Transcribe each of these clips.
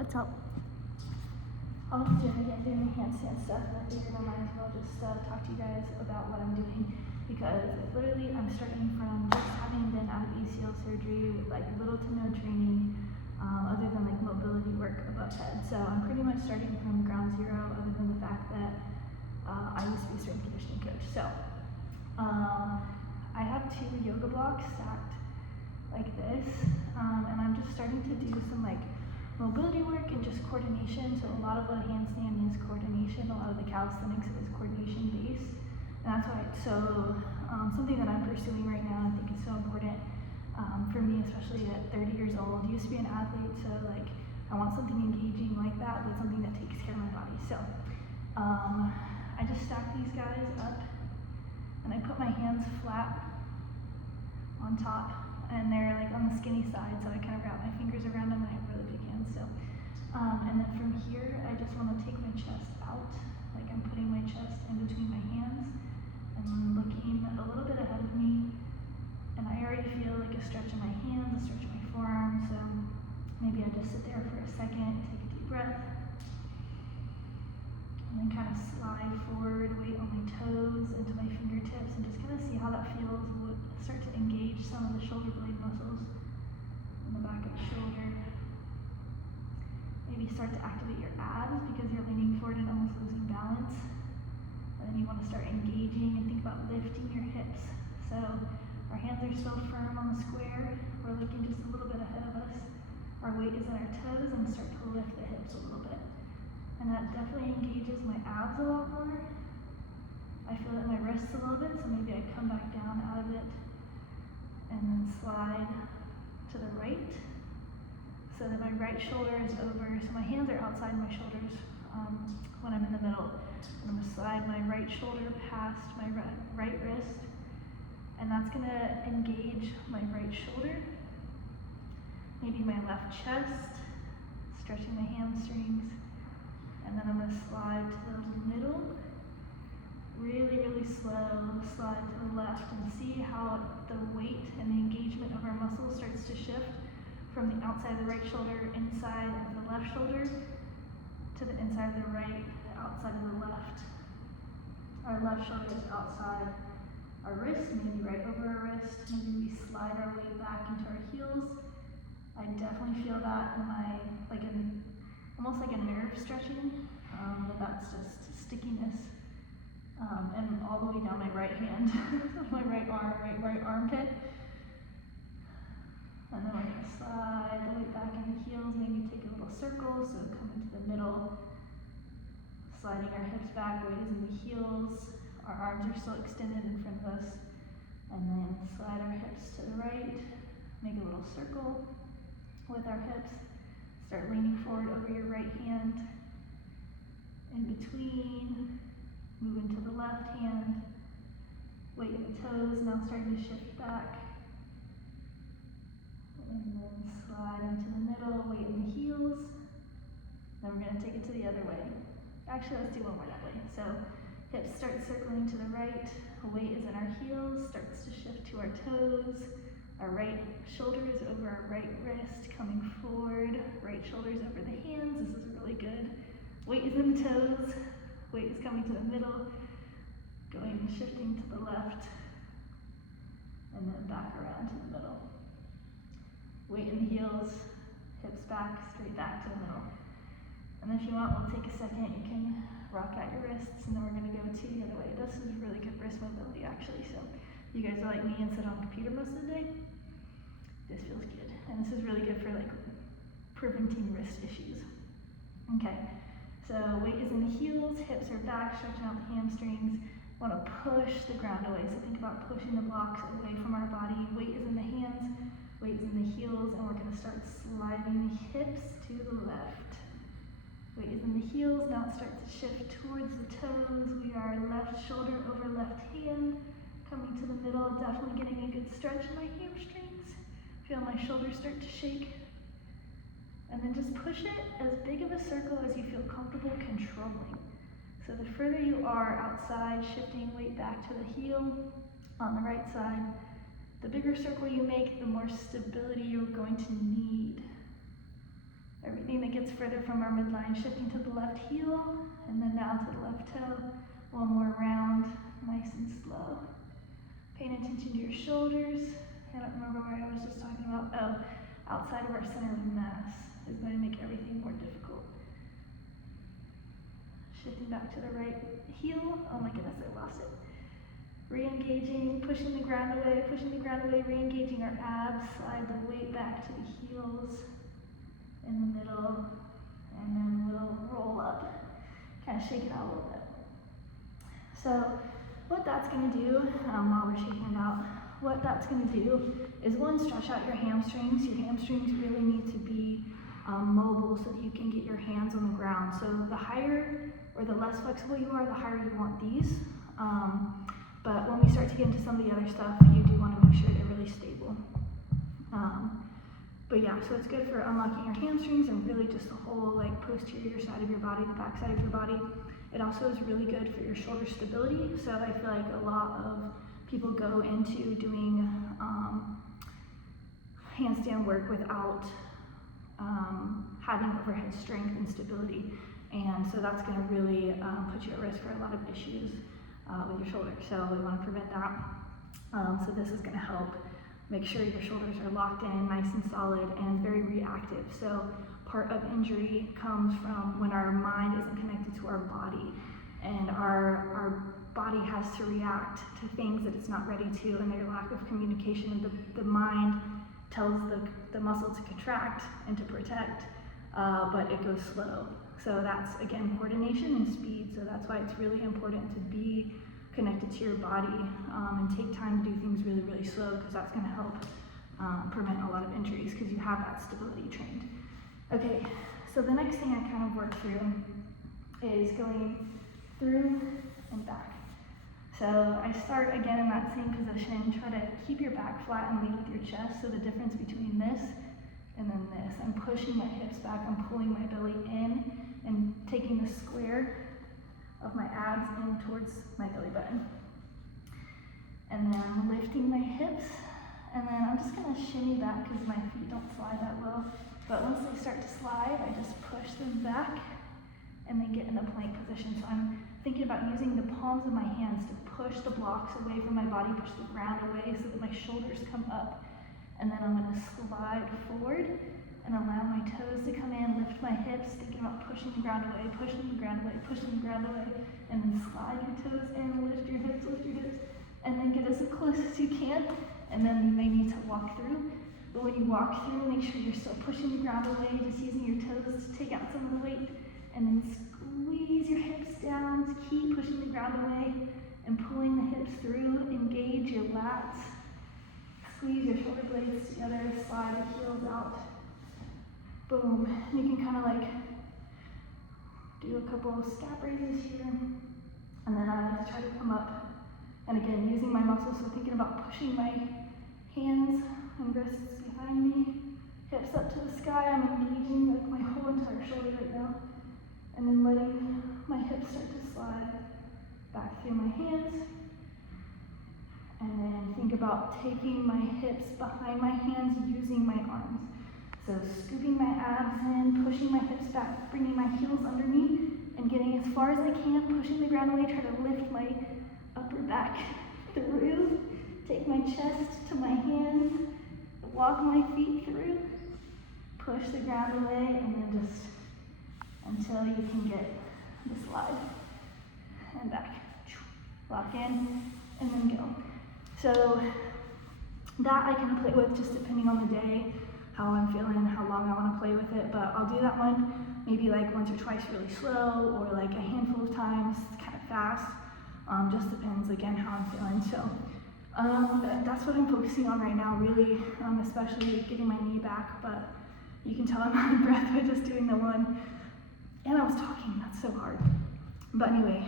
What's up? I'm doing handstand stuff, and I figured I might as well just talk to you guys about what I'm doing, because literally I'm starting from just having been out of ACL surgery with like little to no training other than like mobility work above head. So I'm pretty much starting from ground zero, other than the fact that I used to be a strength conditioning coach. So I have 2 yoga blocks stacked like this, and I'm just starting to do some like mobility work and just coordination. So a lot of what a handstand is coordination, a lot of the calisthenics is coordination based, and that's why it's so something that I'm pursuing right now. I think is so important for me, especially at 30 years old. Used to be an athlete, so like I want something engaging like that, but something that takes care of my body. So I just stack these guys up, and I put my hands flat on top, and they're like on the skinny side, so I kind of wrap my fingers around them. I have really big hands, so and then from here I just want to take my chest out, like I'm putting my chest in between my hands and I'm looking a little bit ahead of me, and I already feel like a stretch in my hands, a stretch in my forearms. So maybe I just sit there for a second, take a deep breath, and then kind of slide forward, weight on my toes into my fingertips, and just kind of see how that feels. Would start to engage some of the shoulder blade muscles in the back of the shoulder. Maybe start to activate your abs because you're leaning forward and almost losing balance. And then you want to start engaging and think about lifting your hips. So our hands are still firm on the square. We're looking just a little bit ahead of us. Our weight is in our toes, and start to lift the hips a little bit. And that definitely engages my abs a lot more. I feel it in my wrists a little bit, so maybe I come back down out of it and then slide to the right, so that my right shoulder is over. So my hands are outside my shoulders when I'm in the middle. And I'm gonna slide my right shoulder past my right wrist, and that's gonna engage my right shoulder, maybe my left chest, stretching my hamstrings. And then I'm going to slide to the middle, really, really slow, slide to the left, and see how the weight and the engagement of our muscles starts to shift from the outside of the right shoulder, inside of the left shoulder, to the inside of the right, outside of the left. Our left shoulder is outside our wrist, maybe right over our wrist. Maybe we slide our weight back into our heels. I definitely feel that in my, almost like a nerve stretching, but that's just stickiness, and all the way down my right hand, my right arm, right armpit. And then we're going to slide the weight back in the heels, maybe take a little circle, so come into the middle, sliding our hips back, weight is in the heels, our arms are still extended in front of us, and then slide our hips to the right, make a little circle with our hips. Start leaning forward over your right hand, in between, move into the left hand, weight in the toes, now starting to shift back, and then slide into the middle, weight in the heels. Then we're going to take it to the other way. Actually, let's do one more that way. So hips start circling to the right, weight is in our heels, starts to shift to our toes. Our right shoulder is over our right wrist, coming forward. Right shoulder is over the hands. This is really good. Weight is in the toes. Weight is coming to the middle, going and shifting to the left, and then back around to the middle. Weight in the heels, hips back, straight back to the middle. And if you want, we'll take a second. You can rock out your wrists, and then we're going to go to the other way. This is really good wrist mobility, actually. So you guys are like me and sit on a computer most of the day. This feels good, and this is really good for like preventing wrist issues. Okay, so weight is in the heels, hips are back, stretching out the hamstrings. Want to push the ground away, so think about pushing the blocks away from our body. Weight is in the hands, weight is in the heels, and we're going to start sliding the hips to the left. Weight is in the heels, now it starts to shift towards the toes. We are left shoulder over left hand, coming to the middle, definitely getting a good stretch in my hamstrings. Feel my shoulders start to shake. And then just push it as big of a circle as you feel comfortable controlling. So the further you are outside, shifting weight back to the heel on the right side, the bigger circle you make, the more stability you're going to need. Everything anything that gets further from our midline, shifting to the left heel, and then down to the left toe. One more round, nice and slow. Paying attention to your shoulders. I don't remember what I was just talking about. Oh, outside of our center of mass is going to make everything more difficult. Shifting back to the right heel. Oh my goodness, I lost it. Re-engaging, pushing the ground away, re-engaging our abs. Slide the weight back to the heels in the middle, and then we'll roll up. Kind of shake it out a little bit. So what that's going to do, while we're shaking it out, what that's going to do is one, stretch out your hamstrings. Your hamstrings really need to be mobile so that you can get your hands on the ground. So the higher or the less flexible you are, the higher you want these. But when we start to get into some of the other stuff, you do want to make sure they're really stable. But yeah, so it's good for unlocking your hamstrings and really just the whole like posterior side of your body, the back side of your body. It also is really good for your shoulder stability. So I feel like a lot of people go into doing handstand work without having overhead strength and stability. And so that's going to really put you at risk for a lot of issues with your shoulder. So we want to prevent that. So this is going to help make sure your shoulders are locked in, nice and solid, and very reactive. So part of injury comes from when our mind isn't connected to our body, and our body has to react to things that it's not ready to, and their lack of communication. The mind tells the muscle to contract and to protect, but it goes slow. So that's, again, coordination and speed. So that's why it's really important to be connected to your body and take time to do things really, really slow, because that's going to help prevent a lot of injuries because you have that stability trained. Okay, so the next thing I kind of work through is going through and back. So I start again in that same position. Try to keep your back flat and lead with your chest. So the difference between this and then this, I'm pushing my hips back, I'm pulling my belly in and taking the square of my abs in towards my belly button. And then I'm lifting my hips, and then I'm just gonna shimmy back because my feet don't slide that well. But once they start to slide, I just push them back and then get in a plank position. So I'm thinking about using the palms of my hands to push the blocks away from my body, push the ground away so that my shoulders come up. And then I'm gonna slide forward and allow my toes to come in, lift my hips, thinking about pushing the ground away, pushing the ground away, pushing the ground away, and then slide your toes in, lift your hips, and then get as close as you can, and then you may need to walk through. But when you walk through, make sure you're still pushing the ground away, just using your toes to take out some of the weight, and then squeeze your hips down, keep pushing the ground away, and pulling the hips through, engage your lats, squeeze your shoulder blades together, slide the heels out. Boom. You can kind of like do a couple of scap raises here, and then I like to try to come up. And again, using my muscles, so thinking about pushing my hands and wrists behind me, hips up to the sky. I'm engaging like my whole entire shoulder right now, and then letting my hips start to slide back through my hands. And then think about taking my hips behind my hands, using my arms. So scooping my abs in, pushing my hips back, bringing my heels under me, and getting as far as I can, pushing the ground away, try to lift my upper back through, take my chest to my hands, walk my feet through, push the ground away, and then just until you can get the slide, and back, lock in, and then go. So that I can play with just depending on the day, how I'm feeling, how long I want to play with it, but I'll do that one maybe like once or twice really slow, or like a handful of times kind of fast. Just depends again how I'm feeling. So that's what I'm focusing on right now, really, especially getting my knee back. But you can tell I'm out of breath by just doing the one. And I was talking, that's so hard. But anyway,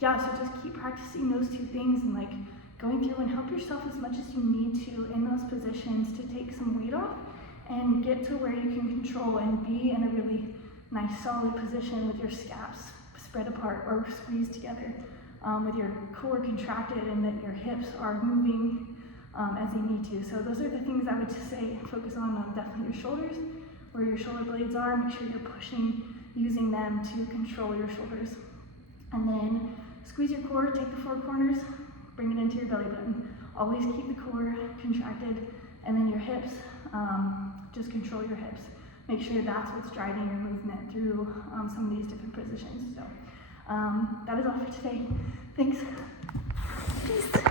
yeah, so just keep practicing those two things and like going through and help yourself as much as you need to in those positions to take some weight off and get to where you can control and be in a really nice solid position with your scaps spread apart or squeezed together, with your core contracted and that your hips are moving as they need to. So those are the things I would say focus on definitely your shoulders, where your shoulder blades are. Make sure you're pushing, using them to control your shoulders. And then squeeze your core, take the four corners, bring it into your belly button. Always keep the core contracted, and then your hips, just control your hips. Make sure that's what's driving your movement through some of these different positions. So that is all for today. Thanks. Peace.